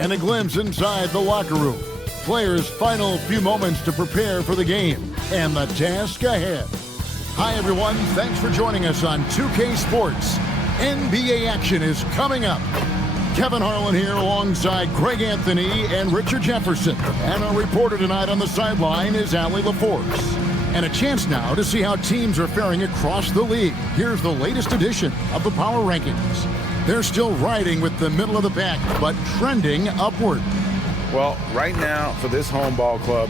and a glimpse inside the locker room. Players' final few moments to prepare for the game and the task ahead. Hi, everyone. Thanks for joining us on 2K Sports. NBA action is coming up. Kevin Harlan here alongside Greg Anthony and Richard Jefferson. And our reporter tonight on the sideline is Allie LaForce. And a chance now to see how teams are faring across the league. Here's the latest edition of the Power Rankings. They're still riding with the middle of the pack, but trending upward. Well, right now, for this home ball club,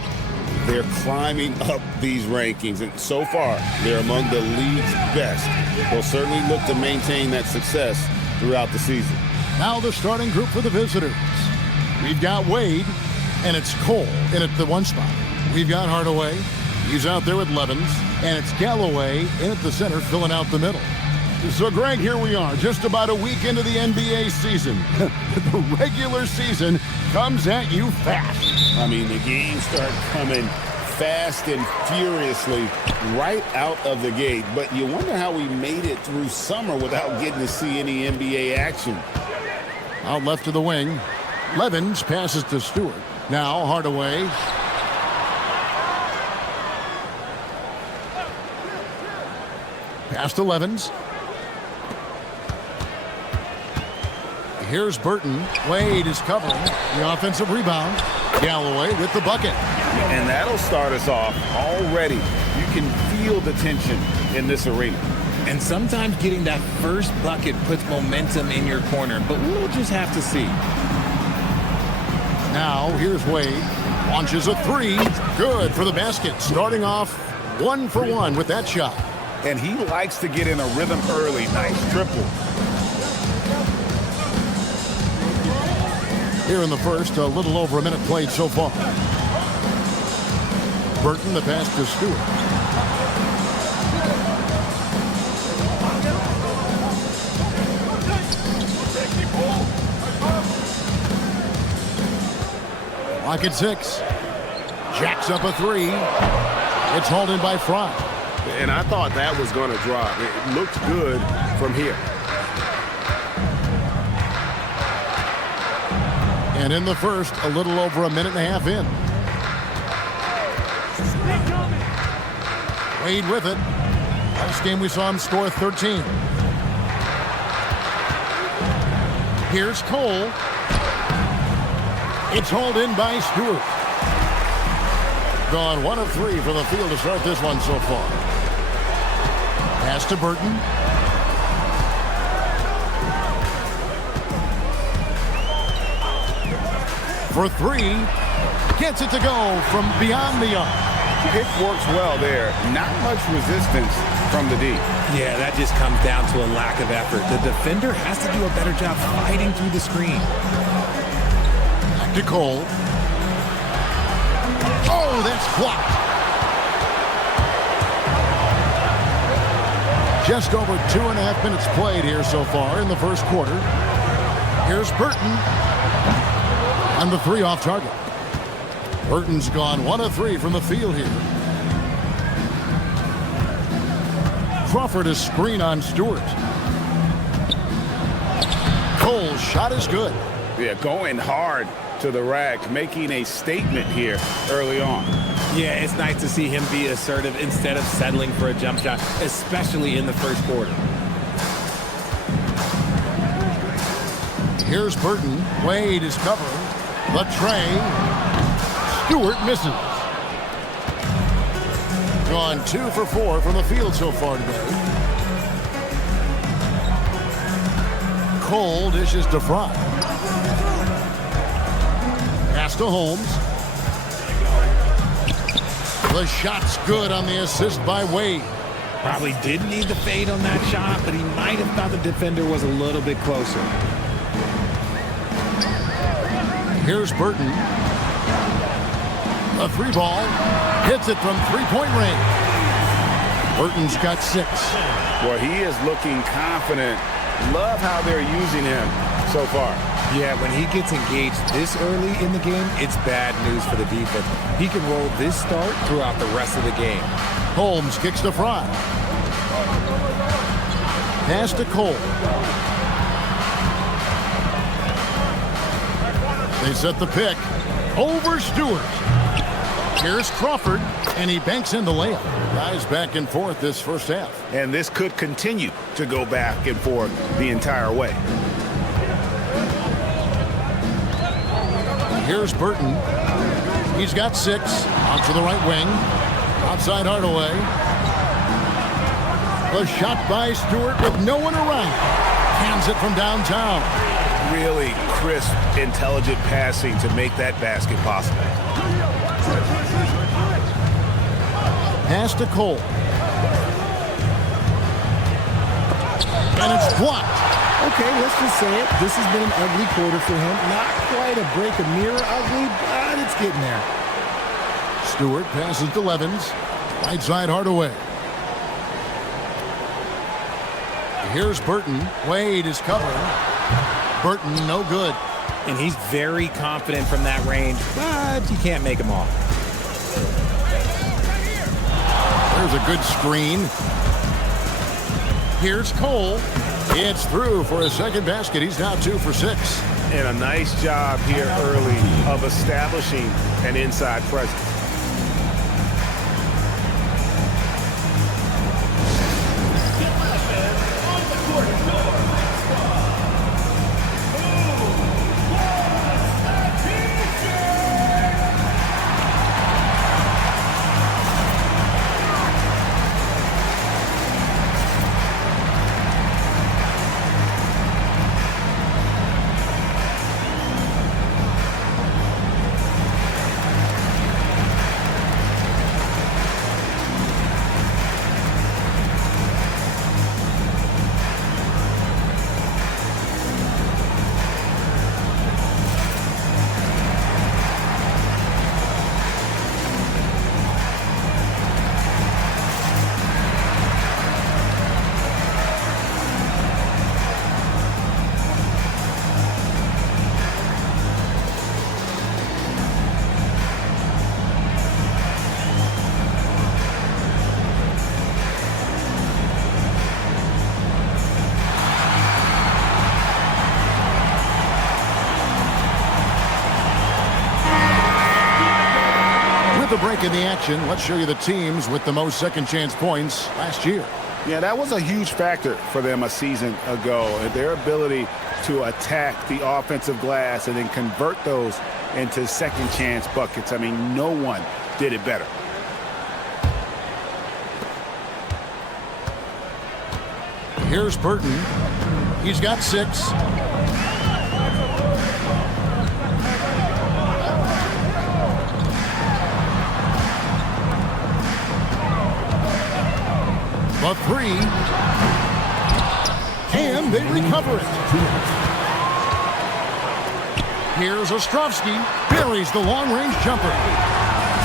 they're climbing up these rankings, and so far, they're among the league's best. They'll certainly look to maintain that success throughout the season. Now the starting group for the visitors. We've got Wade, and it's Cole in at the one spot. We've got Hardaway. He's out there with Levens, and it's Galloway in at the center, filling out the middle. So, Greg, here we are, just about a week into the NBA season. The regular season comes at you fast. I mean, the games start coming fast and furiously right out of the gate. But you wonder how we made it through summer without getting to see any NBA action. Out left to the wing. Levens passes to Stewart. Now Hardaway. Pass to Levens. Here's Burton. Wade is covering the offensive rebound. Galloway with the bucket. And that'll start us off already. You can feel the tension in this arena. And sometimes getting that first bucket puts momentum in your corner, but we'll just have to see. Now here's Wade. Launches a three. Good for the basket. Starting off 1 for 1 with that shot. And he likes to get in a rhythm early. Nice triple. Here in the first, a little over a minute played so far. Burton, the pass to Stewart. Lock at 6. Jacks up a three. It's hauled in by Fry. And I thought that was going to drop. It looked good from here. And in the first, a little over a minute and a half in. Wade with it. Last game we saw him score 13. Here's Cole. It's hauled in by Stewart. Gone 1 of 3 from the field to start this one so far. Pass to Burton. For 3. Gets it to go from beyond the arc. Pick works well there. Not much resistance from the D. Yeah, that just comes down to a lack of effort. The defender has to do a better job fighting through the screen. Back to Cole. Oh, that's blocked. Just over 2.5 minutes played here so far in the first quarter. Here's Burton. And the 3 off target. Burton's gone 1 of 3 from the field here. Crawford is screen on Stewart. Cole's shot is good. Yeah, going hard to the rack, making a statement here early on. Yeah, it's nice to see him be assertive instead of settling for a jump shot, especially in the first quarter. Here's Burton. Wade is covering. The tray. Stewart misses. Gone 2 for 4 from the field so far today. Cole dishes to Fry. Pass to Holmes. The shot's good on the assist by Wade. Probably did need the fade on that shot, but he might have thought the defender was a little bit closer. Here's Burton. A 3 ball. Hits it from 3-point range. Burton's got 6. Well, he is looking confident. Love how they're using him so far. Yeah, when he gets engaged this early in the game, it's bad news for the defense. He can roll this start throughout the rest of the game. Holmes kicks to Fry. Pass to Cole. They set the pick. Over Stewart. Here's Crawford, and he banks in the layup. Guys back and forth this first half. And this could continue to go back and forth the entire way. Here's Burton. He's got 6. Out to the right wing. Outside Hardaway. The shot by Stewart with no one around. Hands it from downtown. Really crisp, intelligent passing to make that basket possible. Pass to Cole. And it's blocked. Okay, let's just say it. This has been an ugly quarter for him. Not quite a break a mirror ugly, but it's getting there. Stewart passes to Levens. Right side Hardaway. Here's Burton. Wade is covering. Burton, no good. And he's very confident from that range, but you can't make him off. There's a good screen. Here's Cole. It's through for a second basket. He's now 2 for 6. And a nice job here early of establishing an inside presence. The break in the action. Let's show you the teams with the most second chance points last year. Yeah, that was a huge factor for them a season ago. Their ability to attack the offensive glass and then convert those into second chance buckets. I mean, no one did it better. Here's Burton. He's got 6. A 3. And they recover it. Here's Ostrovsky. Buries the long-range jumper.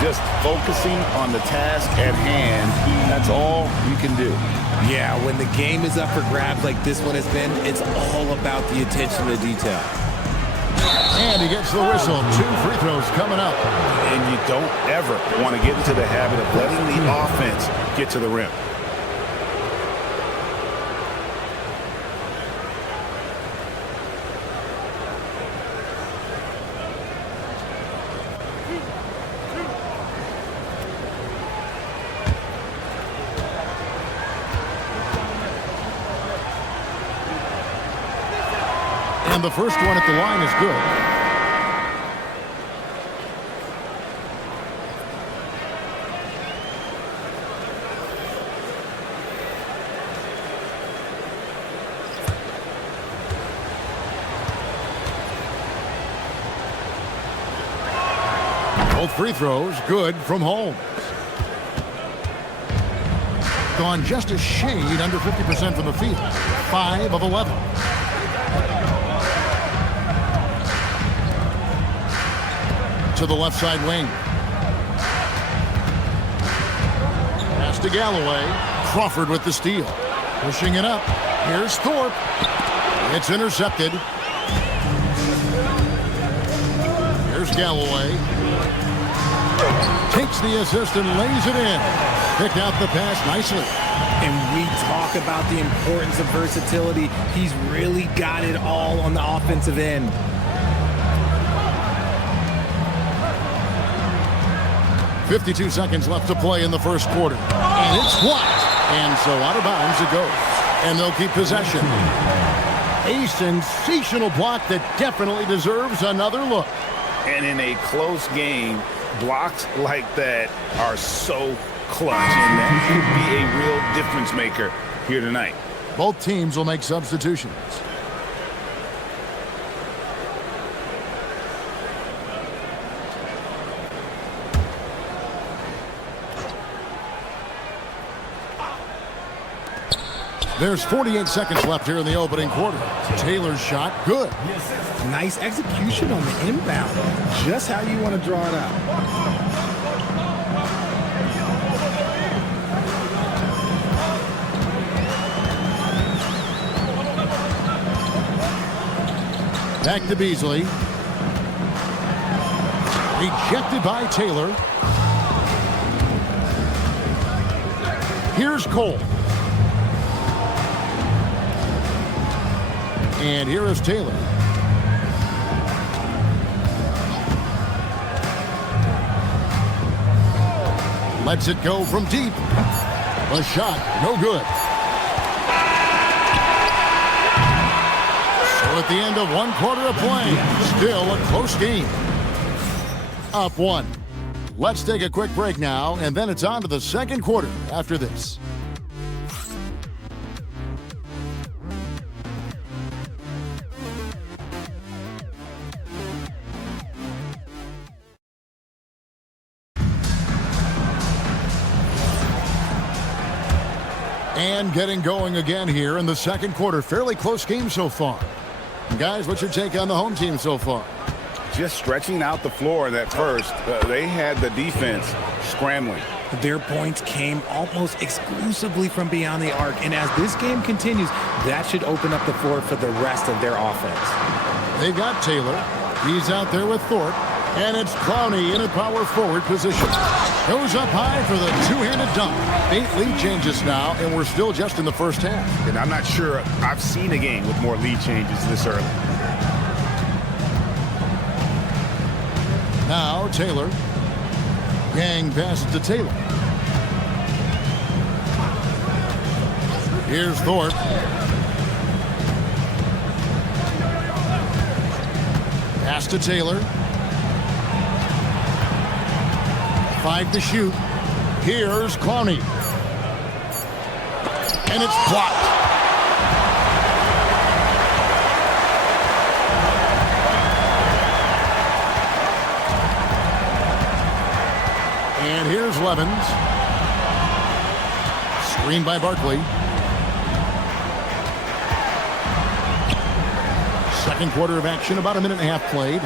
Just focusing on the task at hand. That's all you can do. Yeah, when the game is up for grabs like this one has been, it's all about the attention to detail. And he gets the whistle. 2 free throws coming up. And you don't ever want to get into the habit of letting the offense get to the rim. And the first one at the line is good. Both free throws good from Holmes. Gone just a shade under 50% from the field. 5 of 11. To the left side wing. Pass to Galloway. Crawford with the steal. Pushing it up. Here's Thorpe. It's intercepted. Here's Galloway. Takes the assist and lays it in. Picked out the pass nicely. And we talk about the importance of versatility. He's really got it all on the offensive end. 52 seconds left to play in the first quarter. And it's blocked. And so out of bounds it goes. And they'll keep possession. A sensational block that definitely deserves another look. And in a close game, blocks like that are so clutch. And that could be a real difference maker here tonight. Both teams will make substitutions. There's 48 seconds left here in the opening quarter. Taylor's shot, good. Nice execution on the inbound. Just how you want to draw it up. Back to Beasley. Rejected by Taylor. Here's Cole. And here is Taylor. Lets it go from deep. A shot, no good. So at the end of one quarter of play, still a close game. Up one. Let's take a quick break now, and then it's on to the second quarter after this. And getting going again here in the second quarter. Fairly close game so far. Guys, what's your take on the home team so far? Just stretching out the floor that first. They had the defense scrambling. Their points came almost exclusively from beyond the arc. And as this game continues, that should open up the floor for the rest of their offense. They got Taylor. He's out there with Thorpe. And it's Clowney in a power forward position. Goes up high for the two-handed dunk. 8 lead changes now, and we're still just in the first half. And I'm not sure I've seen a game with more lead changes this early. Now Taylor. Yang passes to Taylor. Here's Thorpe. Pass to Taylor. 5 to shoot. Here's Clowney. And it's blocked. And here's Levens. Screened by Barkley. Second quarter of action, about a minute and a half played.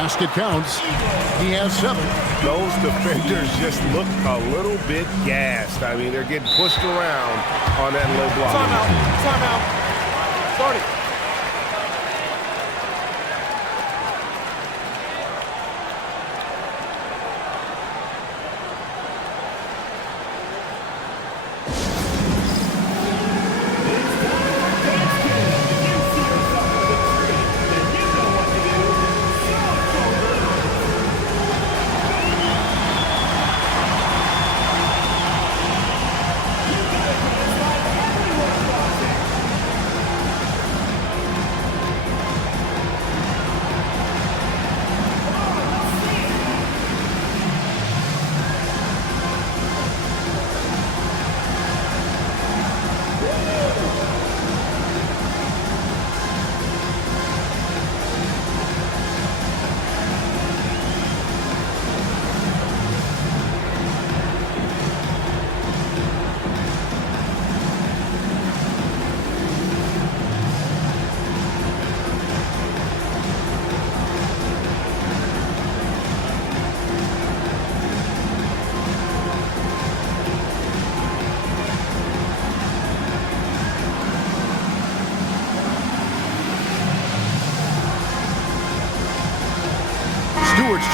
Basket counts. He has 7. Those defenders just look a little bit gassed. I mean, they're getting pushed around on that low block. Timeout. Start it.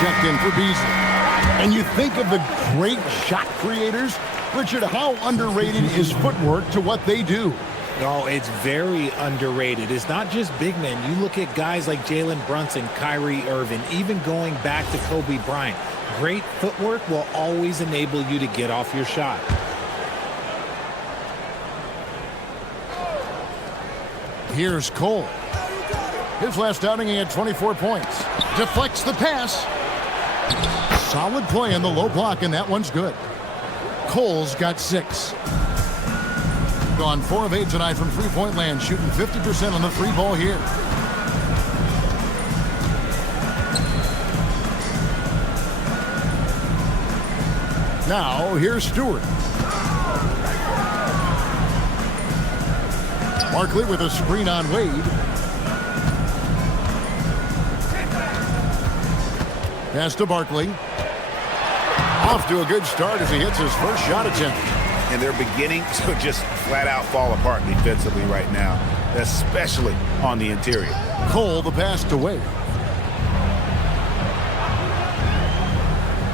Checked in for Beasley. And you think of the great shot creators, Richard, how underrated is footwork to what they do? Oh, it's very underrated. It's not just big men. You look at guys like Jalen Brunson, Kyrie Irving, even going back to Kobe Bryant. Great footwork will always enable you to get off your shot. Here's Cole. His last outing, he had 24 points. Deflects the pass. Solid play in the low block, and that one's good. Cole's got 6. Gone 4 of 8 tonight from three-point land, shooting 50% on the free ball here. Now, here's Stewart. Barkley with a screen on Wade. Pass to Barkley. Off to a good start as he hits his first shot attempt. And they're beginning to just flat out fall apart defensively right now, especially on the interior. Cole, the pass to Wade.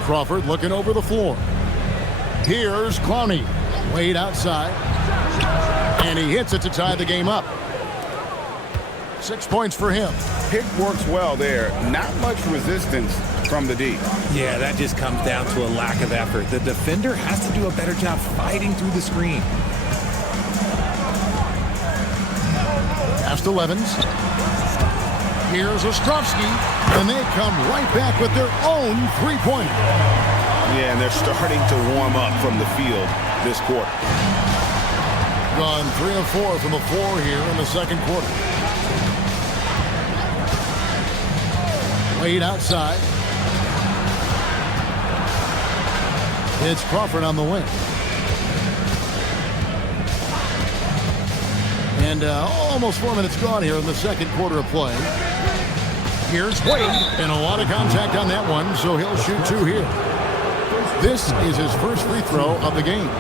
Crawford looking over the floor. Here's Clowney. Wade outside. And he hits it to tie the game up. 6 points for him. Pick works well there. Not much resistance from the D. Yeah, that just comes down to a lack of effort. The defender has to do a better job fighting through the screen. Pass to Levens. Here's Ostrovsky. And they come right back with their own three-pointer. Yeah, and they're starting to warm up from the field this quarter. Gone 3 of 4 from the floor here in the second quarter. Wade outside. It's Crawford on the wing. And almost 4 minutes gone here in the second quarter of play. Here's Wade. And a lot of contact on that one, so he'll shoot 2 here. This is his first free throw of the game.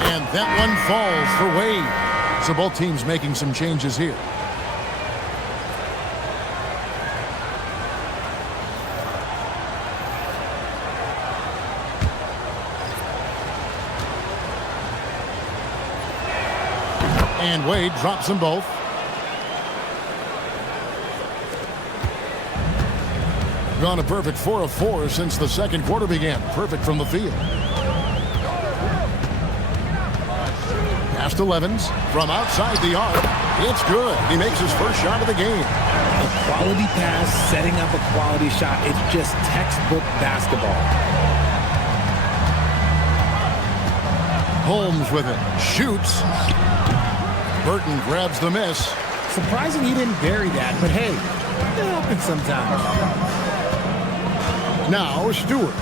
And that one falls for Wade. So both teams making some changes here. And Wade drops them both. Gone a perfect 4 of 4 since the second quarter began. Perfect from the field. Pass to Levens from outside the arc. It's good. He makes his first shot of the game. A quality pass, setting up a quality shot. It's just textbook basketball. Holmes with it. Shoots. Burton grabs the miss. Surprising he didn't bury that, but hey, it happens sometimes. Now Stewart.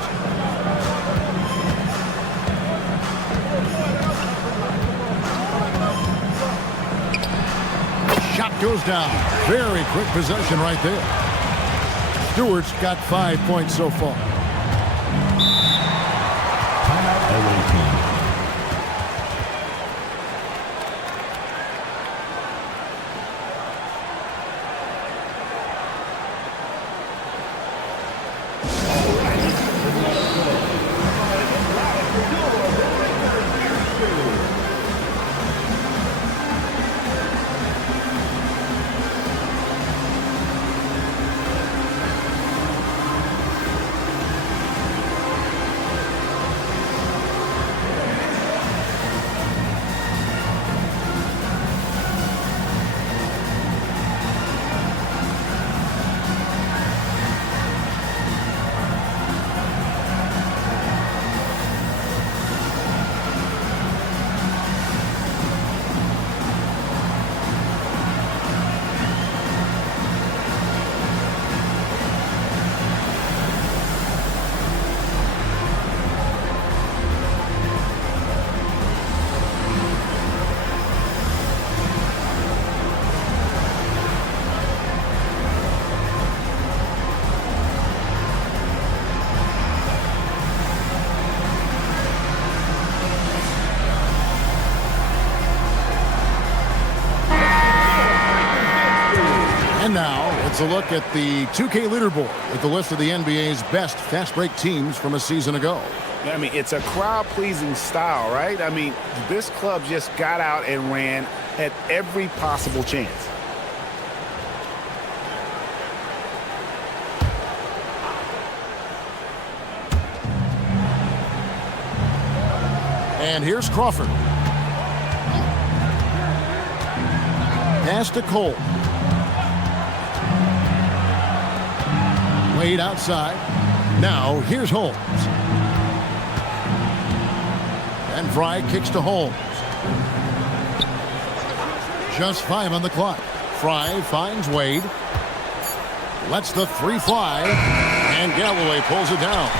Shot goes down. Very quick possession right there. Stewart's got 5 points so far. LA team. It's a look at the 2K leaderboard with the list of the NBA's best fast break teams from a season ago. I mean, it's a crowd-pleasing style, right? I mean, this club just got out and ran at every possible chance. And here's Crawford. Pass to Cole. Wade outside. Now here's Holmes. And Fry kicks to Holmes. Just 5 on the clock. Fry finds Wade. Lets the 3 fly. And Galloway pulls it down.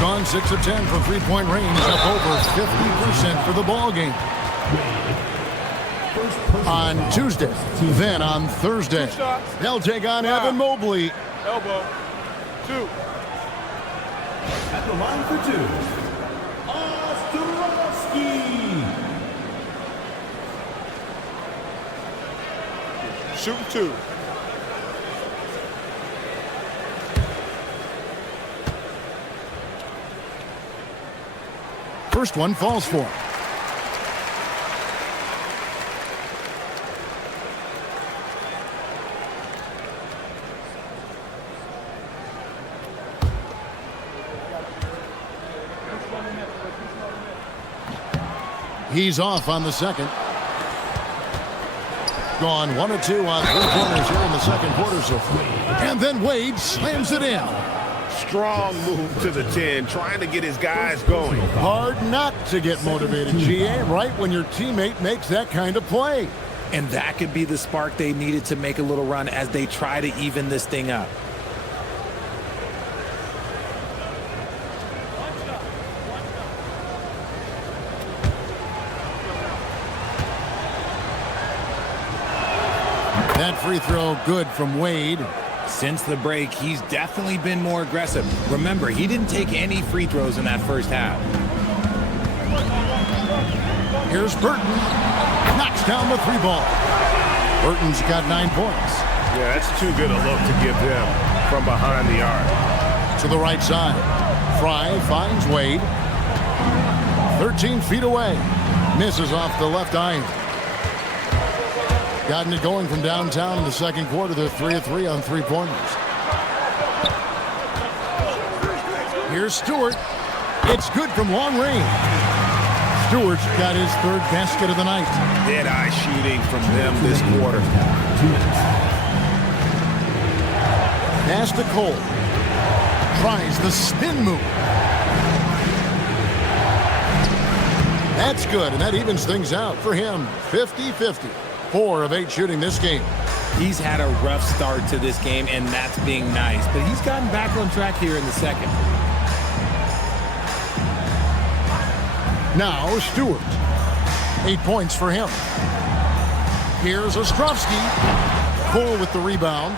Gone 6 of 10 from three-point range, up over 50% for the ball game. On Tuesday, then on Thursday, they'll take on Evan Mobley. Elbow. 2. At the line for 2, Ostrowski. Shooting 2. First one falls for him. He's off on the second. Gone 1 of 2 on 3-pointers here in the second quarter so far. And then Wade slams it in. Strong move to the 10, trying to get his guys going. Hard not to get motivated, GA, right when your teammate makes that kind of play. And that could be the spark they needed to make a little run as they try to even this thing up. That free throw good from Wade. Since the break, he's definitely been more aggressive. Remember, he didn't take any free throws in that first half. Here's Burton. Knocks down the 3 ball. Burton's got 9 points. Yeah, that's too good a look to give him from behind the arc. To the right side. Fry finds Wade. 13 feet away. Misses off the left iron. Gotten it going from downtown in the second quarter. They're 3 of 3 on 3-pointers. Here's Stewart. It's good from long range. Stewart's got his 3rd basket of the night. Dead-eye shooting from them this quarter. Pass to Cole. Tries the spin move. That's good, and that evens things out for him. 50-50. 4 of 8 shooting this game. He's had a rough start to this game, and that's being nice. But he's gotten back on track here in the second. Now Stewart. 8 points for him. Here's Ostrowski. Cole with the rebound.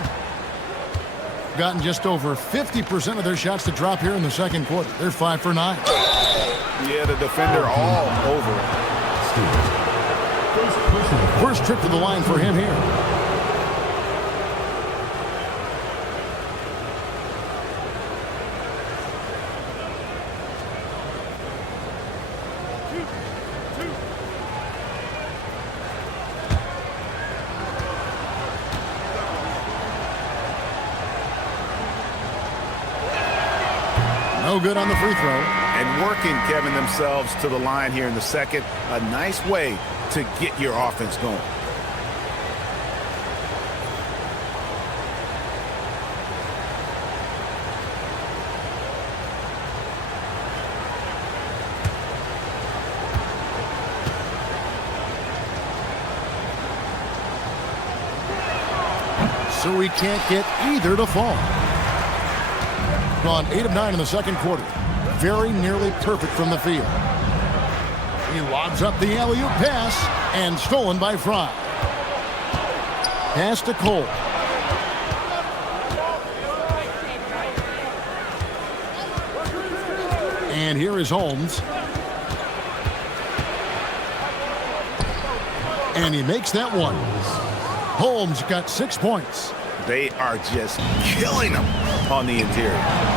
Gotten just over 50% of their shots to drop here in the second quarter. They're 5 for 9. Yeah, the defender all over it. First trip to the line for him here. No good on the free throw. And working, Kevin, themselves to the line here in the second. A nice way to get your offense going. So he can't get either to fall. Gone 8 of 9 in the second quarter. Very nearly perfect from the field. He lobs up the alley-oop pass and stolen by Fry. Pass to Cole. And here is Holmes. And he makes that one. Holmes got 6 points. They are just killing them on the interior.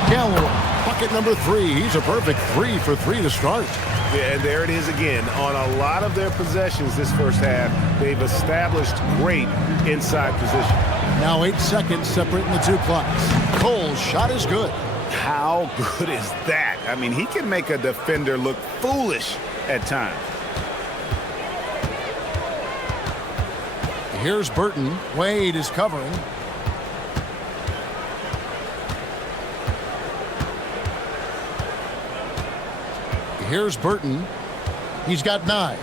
Galloway, bucket number 3. He's a perfect 3 for 3 to start. Yeah, and there it is again. On a lot of their possessions this first half, they've established great inside position. Now 8 seconds separating the two clocks. Cole's shot is good. How good is that? I mean, he can make a defender look foolish at times. Here's Burton. Wade is covering. Here's Burton. He's got 9.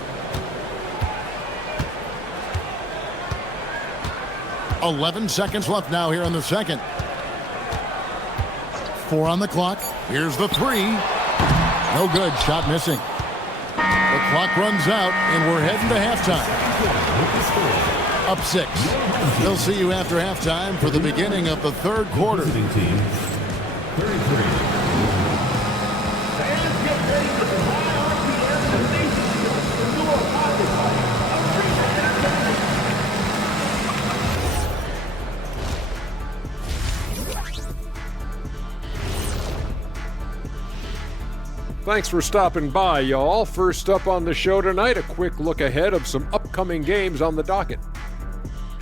11 seconds left now here in the second. 4 on the clock. Here's the 3. No good. Shot missing. The clock runs out, and we're heading to halftime. Up 6. They'll see you after halftime for the beginning of the third quarter. Visiting team, 33. Thanks for stopping by, y'all. First up on the show tonight, a quick look ahead of some upcoming games on the docket.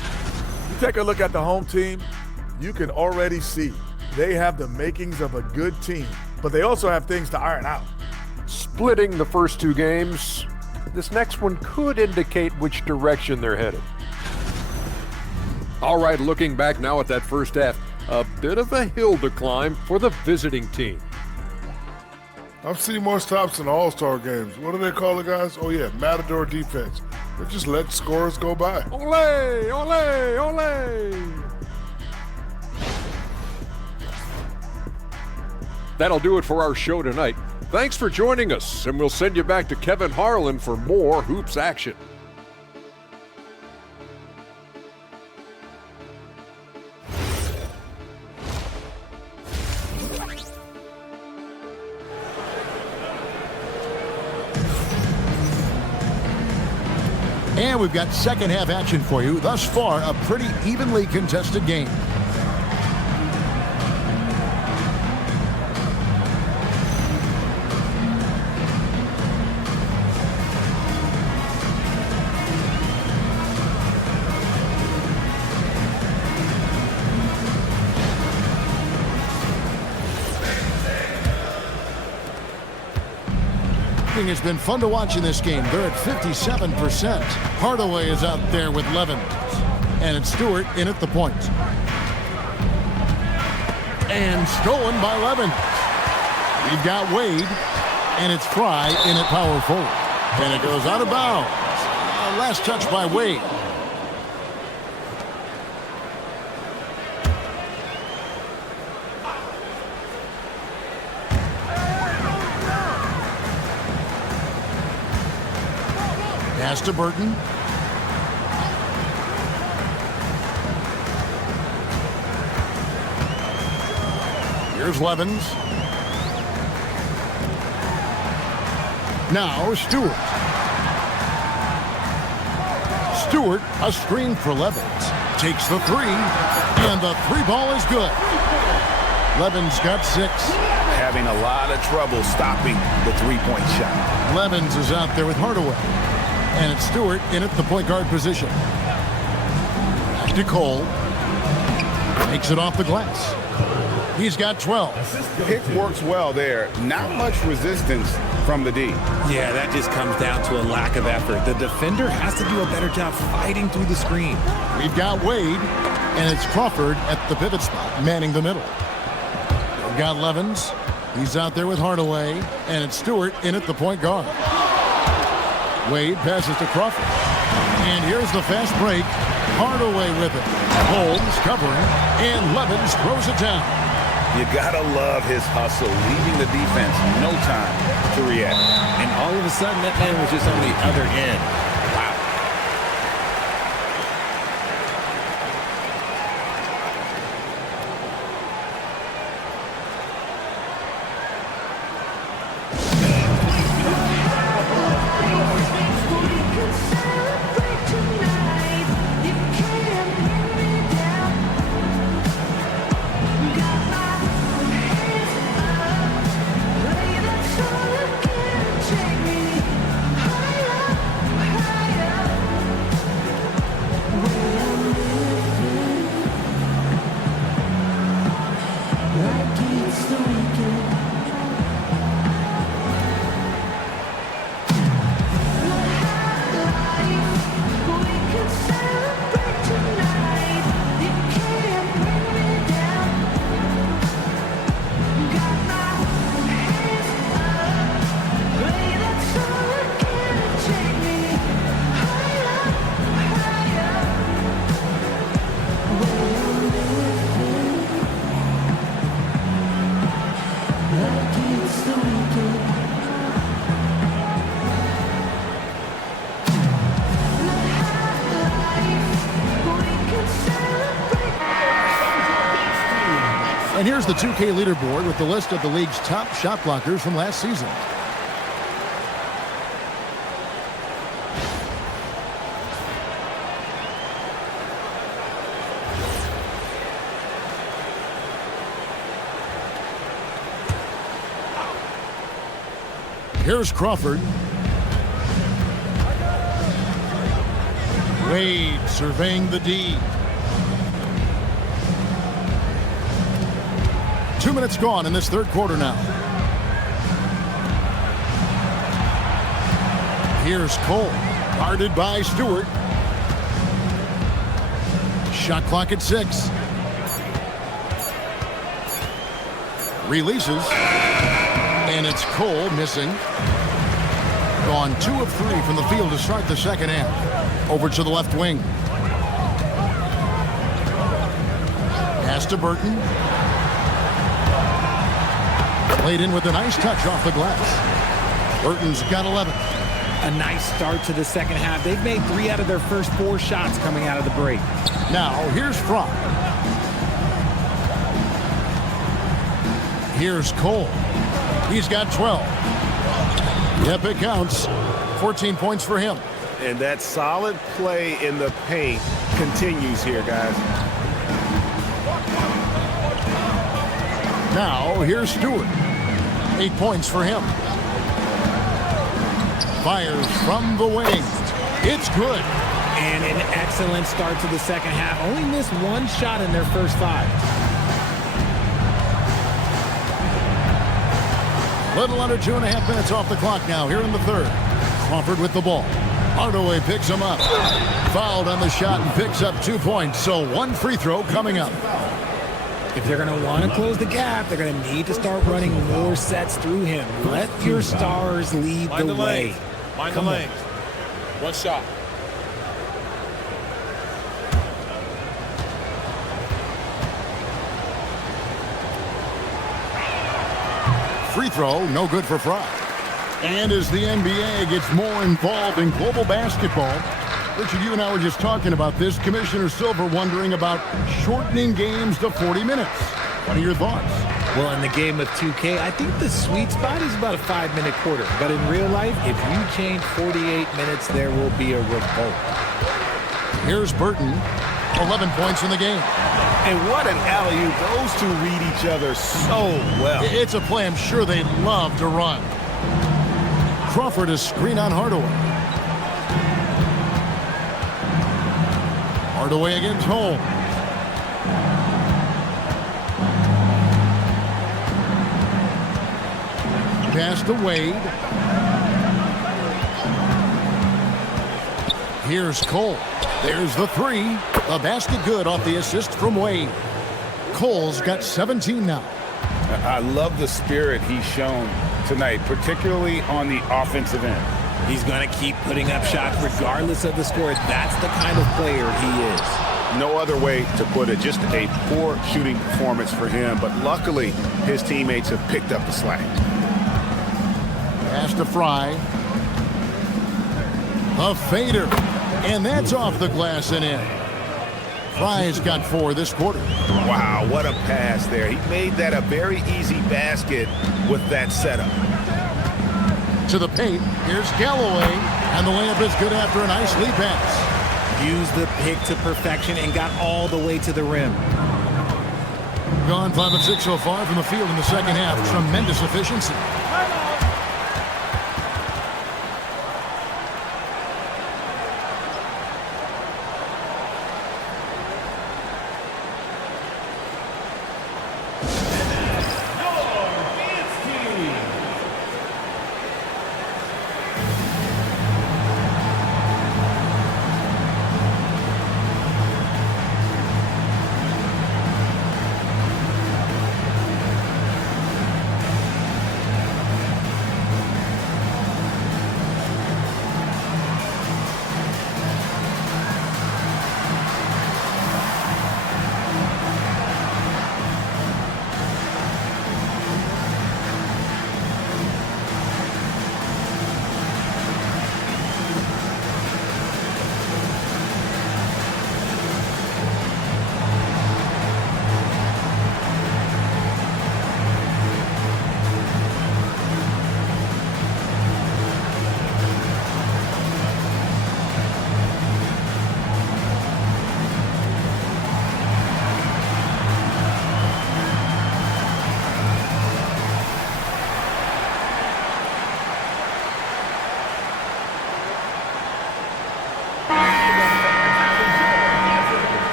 You take a look at the home team, you can already see they have the makings of a good team, but they also have things to iron out. Splitting the first 2 games, this next one could indicate which direction they're headed. All right, looking back now at that first half, a bit of a hill to climb for the visiting team. I've seen more stops in All-Star games. What do they call it, guys? Oh, yeah, Matador defense. They just let scores go by. Ole, ole, ole. That'll do it for our show tonight. Thanks for joining us, and we'll send you back to Kevin Harlan for more hoops action. And we've got second half action for you. Thus far, a pretty evenly contested game. It's been fun to watch in this game. They're at 57%. Hardaway is out there with Levens. And it's Stewart in at the point. And stolen by Levens. We've got Wade. And it's Fry in at power forward. And it goes out of bounds. Last touch by Wade. Pass to Burton. Here's Levens. Now Stewart. Stewart, a screen for Levens. Takes the 3, and the 3 ball is good. Levens got 6. Having a lot of trouble stopping the 3-point shot. Levens is out there with Hardaway. And it's Stewart in at the point guard position. Back to Cole. Takes it off the glass. He's got 12. Pick works well there. Not much resistance from the D. Yeah, that just comes down to a lack of effort. The defender has to do a better job fighting through the screen. We've got Wade, and it's Crawford at the pivot spot, manning the middle. We've got Levens. He's out there with Hardaway, and it's Stewart in at the point guard. Wade passes to Crawford. And here's the fast break. Hardaway with it. Holmes covering, and Levens throws it down. You gotta love his hustle, leaving the defense no time to react. And all of a sudden, that man was just on the other end. Wow. And here's the 2K leaderboard with the list of the league's top shot blockers from last season. Here's Crawford. Wade surveying the D. 2 minutes gone in this third quarter now. Here's Cole, guarded by Stewart. Shot clock at 6. Releases. And it's Cole missing. Gone 2 of 3 from the field to start the second half. Over to the left wing. Pass to Burton. Played in with a nice touch off the glass. Burton's got 11. A nice start to the second half. They've made 3 out of their first 4 shots coming out of the break. Now, here's Fry. Here's Cole. He's got 12. Yep, it counts. 14 points for him. And that solid play in the paint continues here, guys. Now, here's Stewart. 8 points for him. Fires from the wing. It's good. And an excellent start to the second half. Only missed 1 shot in their first 5. Little under 2.5 minutes off the clock now here in the third. Crawford with the ball. Hardaway picks him up. Fouled on the shot and picks up 2 points. So 1 free throw coming up. If they're going to want to close the gap, they're going to need to start running more sets through him. Let your stars lead the way. Mind the lanes. 1 shot. Free throw, no good for Fry. And as the NBA gets more involved in global basketball, Richard, you and I were just talking about this. Commissioner Silver wondering about shortening games to 40 minutes. What are your thoughts? Well, in the game of 2K, I think the sweet spot is about a 5-minute quarter. But in real life, if you change 48 minutes, there will be a revolt. Here's Burton. 11 points in the game. And what an alley-oop. Those two read each other so well. It's a play I'm sure they love to run. Crawford is screen on Hardaway. Hardaway against Holmes. Pass to Wade. Here's Cole. There's the 3. A basket good off the assist from Wade. Cole's got 17 now. I love the spirit he's shown tonight, particularly on the offensive end. He's going to keep putting up shots regardless of the score. That's the kind of player he is. No other way to put it. Just a poor shooting performance for him. But luckily, his teammates have picked up the slack. Pass to Fry. A fader. And that's off the glass and in. Fry's got 4 this quarter. Wow, what a pass there. He made that a very easy basket with that setup. To the paint. Here's Galloway. And the layup is good after a nice lead pass. Used the pick to perfection and got all the way to the rim. Gone 5 of 6 so far from the field in the second half. Tremendous efficiency.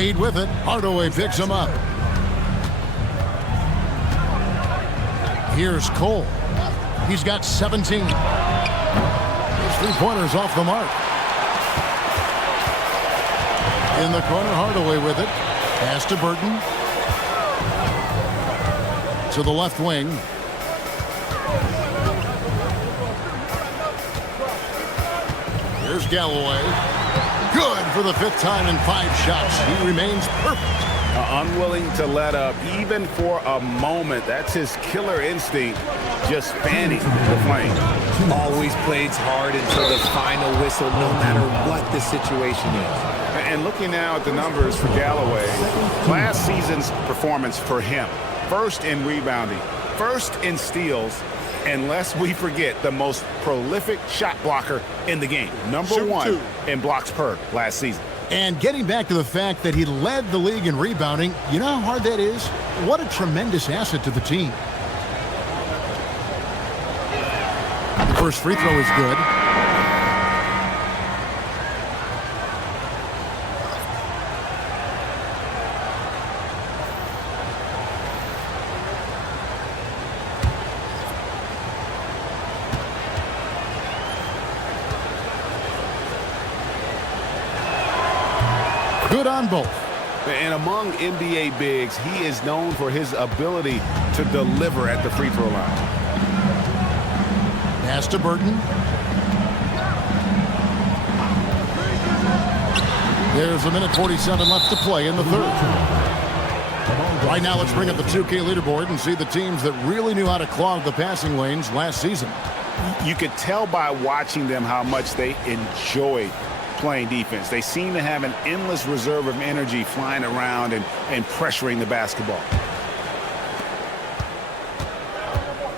Wade with it. Hardaway picks him up. Here's Cole. He's got 17. His three-pointers off the mark. In the corner, Hardaway with it. Pass to Burton. To the left wing. Here's Galloway. Good for the 5th time in 5 shots. He remains perfect. Unwilling to let up even for a moment. That's his killer instinct, just fanning the flame. Always plays hard until the final whistle, no matter what the situation is. And looking now at the numbers for Galloway, last season's performance for him. 1st in rebounding, 1st in steals, and lest we forget, the most prolific shot blocker in the game. Number 1 in blocks per last season. And getting back to the fact that he led the league in rebounding, you know how hard that is? What a tremendous asset to the team. The first free throw is good. Good on both. And among NBA bigs, he is known for his ability to deliver at the free throw line. Pass to Burton. There's a minute 47 left to play in the 3rd. Right now, let's bring up the 2K leaderboard and see the teams that really knew how to clog the passing lanes last season. You could tell by watching them how much they enjoyed playing defense. They seem to have an endless reserve of energy flying around and pressuring the basketball.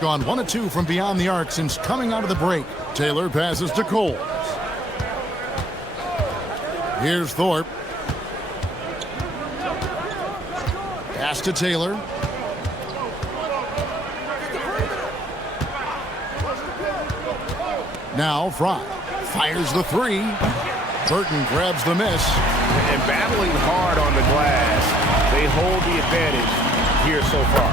Gone 1 of 2 from beyond the arc since coming out of the break. Taylor passes to Cole. Here's Thorpe. Pass to Taylor. Now Fry fires the 3. Burton grabs the miss. And battling hard on the glass, they hold the advantage here so far.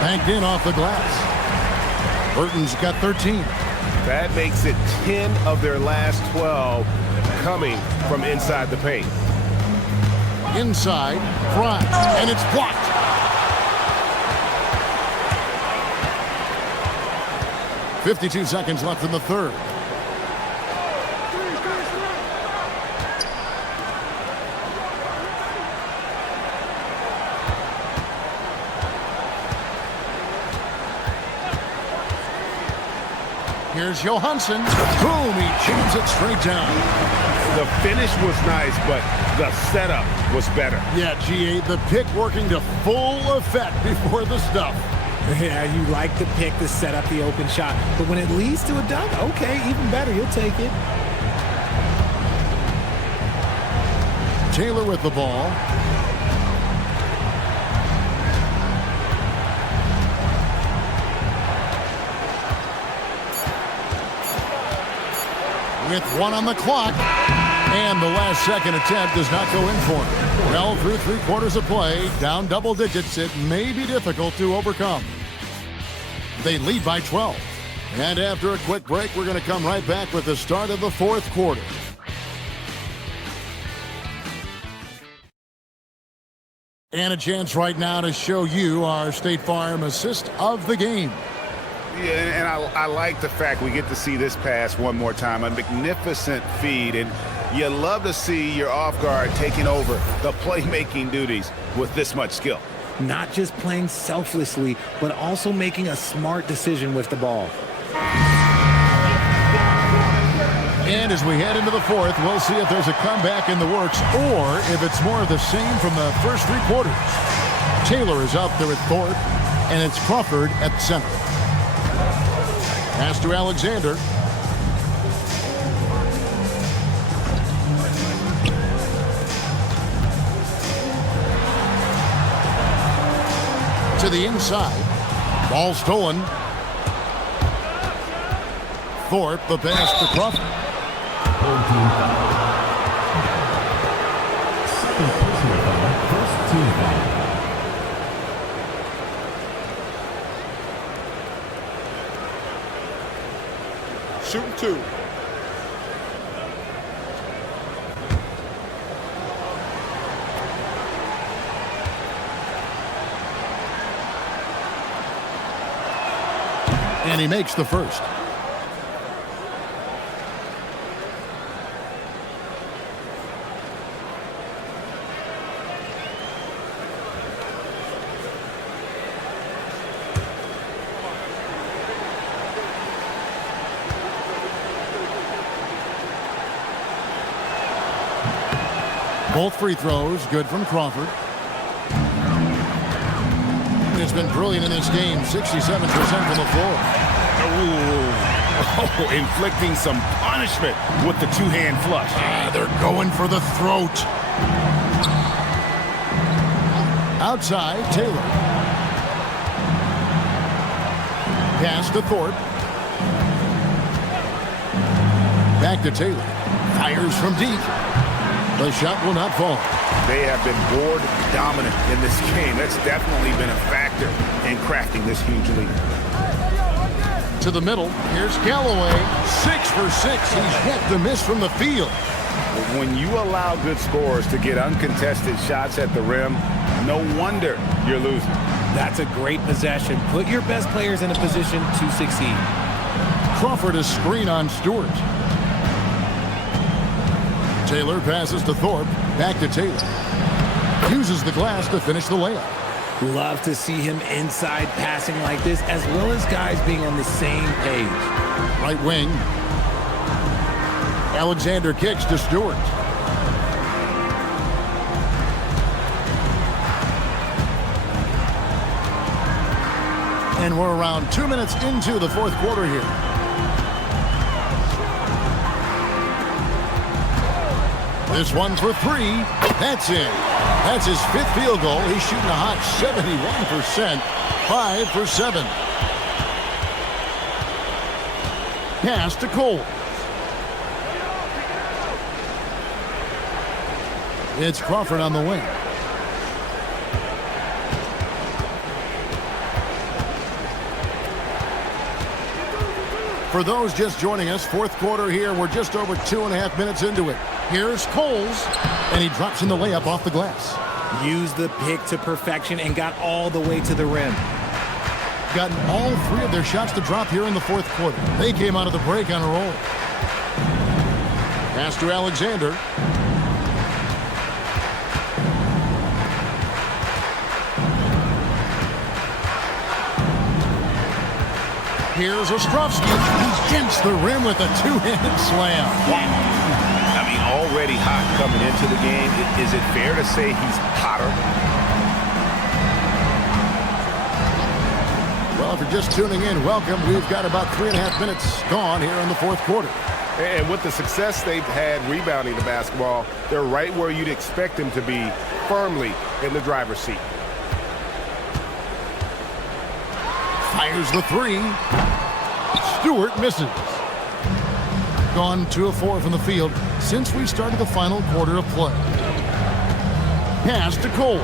Banked in off the glass. Burton's got 13. That makes it 10 of their last 12 coming from inside the paint. Inside, Fry, and it's blocked. .52 seconds left in the 3rd. Here's Johansson. Boom, he jams it straight down. The finish was nice, but the setup was better. Yeah, GA, the pick working to full effect before the stuff. Yeah, you like the pick to set up the open shot, but when it leads to a dunk, okay, even better, you'll take it. Taylor with the ball. With 1 on the clock, and the last second attempt does not go in for him. Well, through 3/4 of play, down double digits, it may be difficult to overcome. They lead by 12. And after a quick break, we're going to come right back with the start of the 4th quarter. And a chance right now to show you our State Farm assist of the game. Yeah, and I like the fact we get to see this pass one more time. A magnificent feed, and you love to see your off guard taking over the playmaking duties with this much skill. Not just playing selflessly, but also making a smart decision with the ball. And as we head into the 4th, we'll see if there's a comeback in the works or if it's more of the same from the first 3 quarters. Taylor is out there with Thorpe, and it's Crawford at center. Pass to Alexander. To the inside. Ball stolen. Thorpe, the pass to Crawford. personal foul, first team foul. Shooting 2. And he makes the first. Both free throws good from Crawford. Has been brilliant in this game, 67% from the floor. Oh, inflicting some punishment with the two-hand flush. They're going for the throat. Outside, Taylor. Pass to Thorpe. Back to Taylor. Fires from deep. The shot will not fall. They have been board dominant in this game. That's definitely been a factor in crafting this huge lead. To the middle. Here's Galloway. 6 for 6. He's yet to miss from the field. When you allow good scorers to get uncontested shots at the rim, no wonder you're losing. That's a great possession. Put your best players in a position to succeed. Crawford a screen on Stewart. Taylor passes to Thorpe. Back to Taylor. Uses the glass to finish the layup. Love to see him inside passing like this, as well as guys being on the same page. Right wing. Alexander kicks to Stewart. And we're around 2 minutes into the fourth quarter here. This one for 3. That's in. That's his 5th field goal. He's shooting a hot 71%. 5 for 7. Pass to Cole. It's Crawford on the wing. For those just joining us, fourth quarter here. We're just over 2.5 minutes into it. Here's Coles, and he drops in the layup off the glass. Used the pick to perfection and got all the way to the rim. Gotten all 3 of their shots to drop here in the fourth quarter. They came out of the break on a roll. Pass to Alexander. Here's Ostrovsky. He gets the rim with a 2-handed slam. I mean, already hot coming into the game. Is it fair to say he's hotter? Well, if you're just tuning in, welcome. We've got about 3.5 minutes gone here in the fourth quarter. And with the success they've had rebounding the basketball, they're right where you'd expect them to be, firmly in the driver's seat. Fires the 3. Stewart misses. Gone 2 of 4 from the field since we started the final quarter of play. Pass to Cole.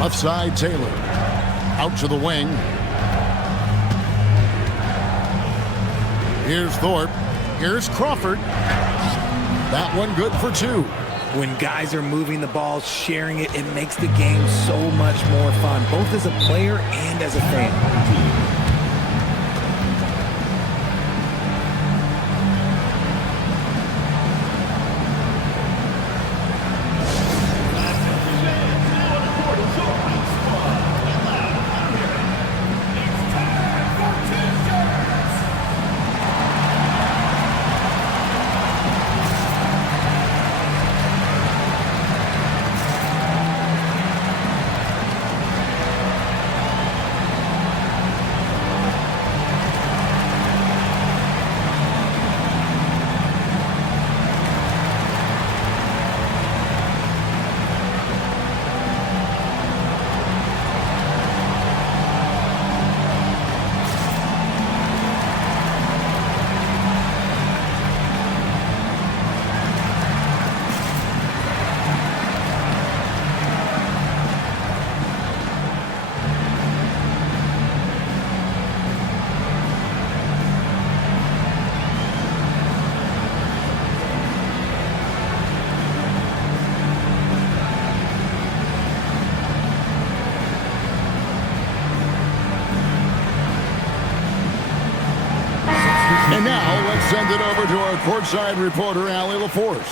Left side, Taylor. Out to the wing. Here's Thorpe. Here's Crawford. That one good for 2. When guys are moving the ball, sharing it, it makes the game so much more fun, both as a player and as a fan. And now let's send it over to our courtside reporter, Allie LaForce.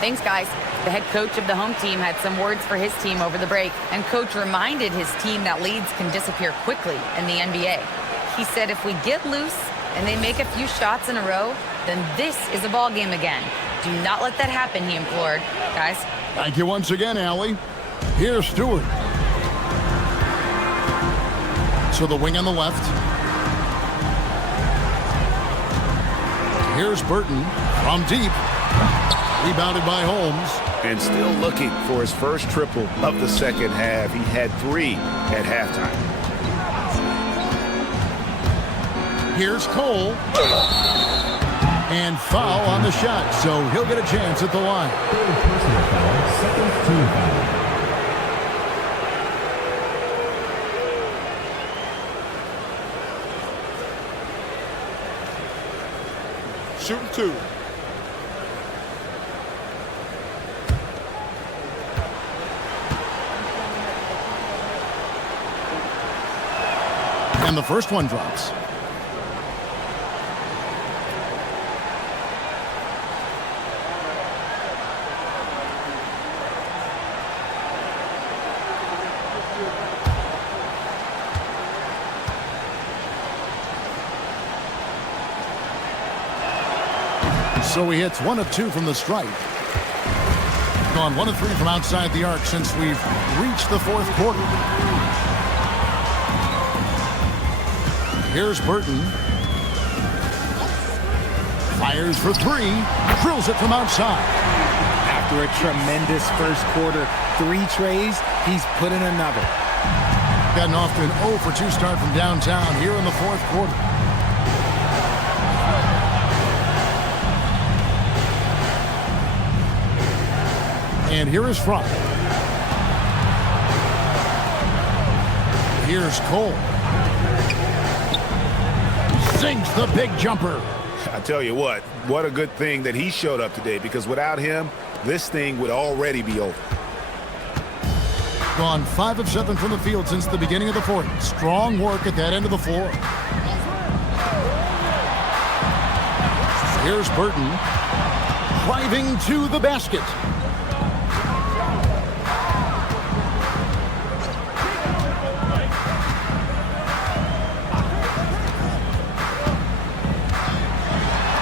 Thanks, guys. The head coach of the home team had some words for his team over the break, and coach reminded his team that leads can disappear quickly in the NBA. He said if we get loose and they make a few shots in a row, then this is a ball game again. Do not let that happen, he implored. Guys. Thank you once again, Allie. Here's Stewart. So the wing on the left. Here's Burton from deep. Rebounded by Holmes. And still looking for his first triple of the second half. He had 3 at halftime. Here's Cole. And foul on the shot, so he'll get a chance at the line. Personal foul, second team foul. Shooting 2. And the first one drops. So he hits 1 of 2 from the stripe. Gone 1 of 3 from outside the arc since we've reached the fourth quarter. Here's Burton. Fires for 3. Drills it from outside. After a tremendous first quarter, 3 trays, he's put in another. Gotten off to an 0 for 2 start from downtown here in the fourth quarter. And here is Fromm. Here's Cole. Sinks the big jumper. I tell you what a good thing that he showed up today, because without him, this thing would already be over. Gone 5 of 7 from the field since the beginning of the fourth. Strong work at that end of the floor. Here's Burton. Driving to the basket.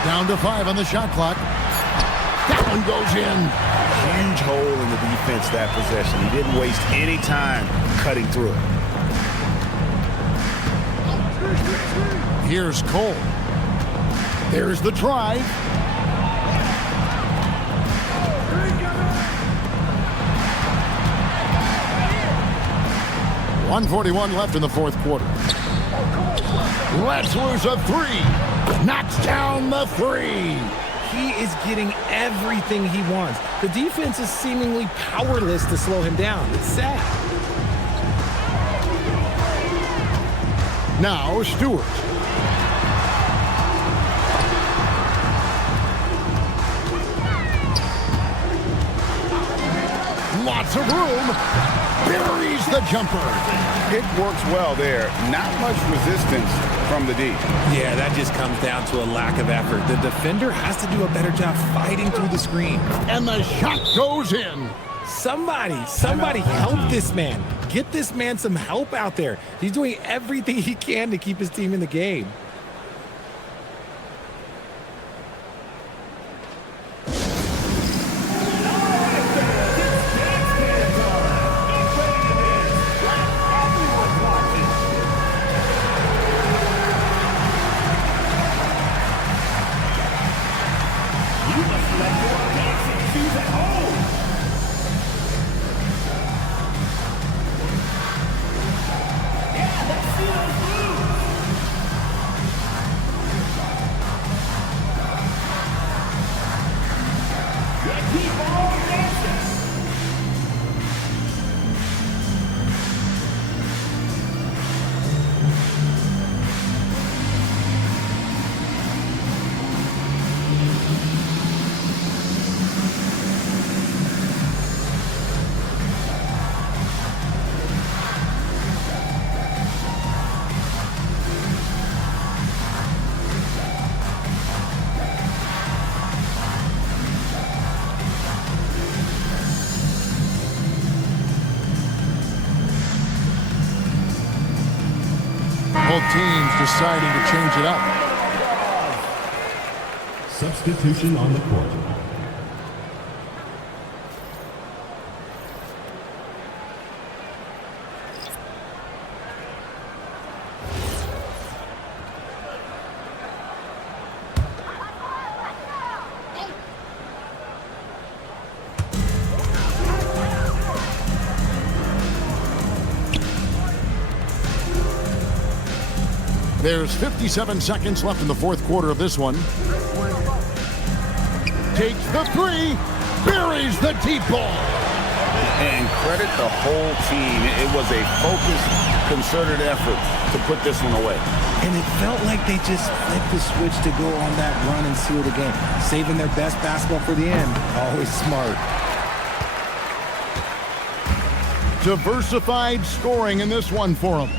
Down to 5 on the shot clock. That one goes in. Huge hole in the defense that possession. He didn't waste any time cutting through it. Here's Cole. There's the drive. .141 left in the fourth quarter. Let's lose a 3. Knocks down the 3. He is getting everything he wants. The defense is seemingly powerless to slow him down. It's sad. Now Stewart. Lots of room. Buries the jumper. It works well there. Not much resistance from the D. Yeah, that just comes down to a lack of effort. The defender has to do a better job fighting through the screen. And the shot goes in. Somebody help this man. Get this man some help out there. He's doing everything he can to keep his team in the game. Both teams deciding to change it up. Substitution on the court. There's 57 seconds left in the fourth quarter of this one. Takes the three, buries the deep ball. And credit the whole team. It was a focused, concerted effort to put this one away. And it felt like they just flipped the switch to go on that run and seal the game. Saving their best basketball for the end. Always smart. Diversified scoring in this one for them.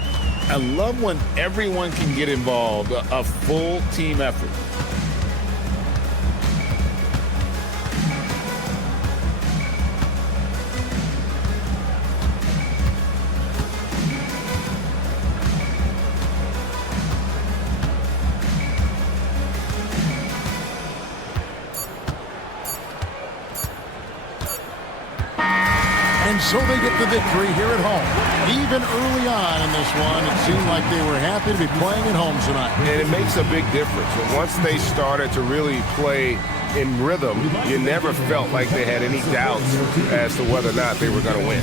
I love when everyone can get involved, a full team effort. And so they get the victory here at home. Even early on in this one, it seemed like they were happy to be playing at home tonight. And it makes a big difference. Once they started to really play in rhythm, you never felt like they had any doubts as to whether or not they were going to win.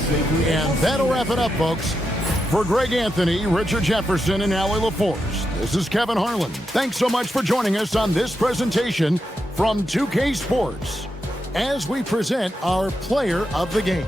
And that'll wrap it up, folks. For Greg Anthony, Richard Jefferson, and Allie LaForce, this is Kevin Harlan. Thanks so much for joining us on this presentation from 2K Sports as we present our player of the game.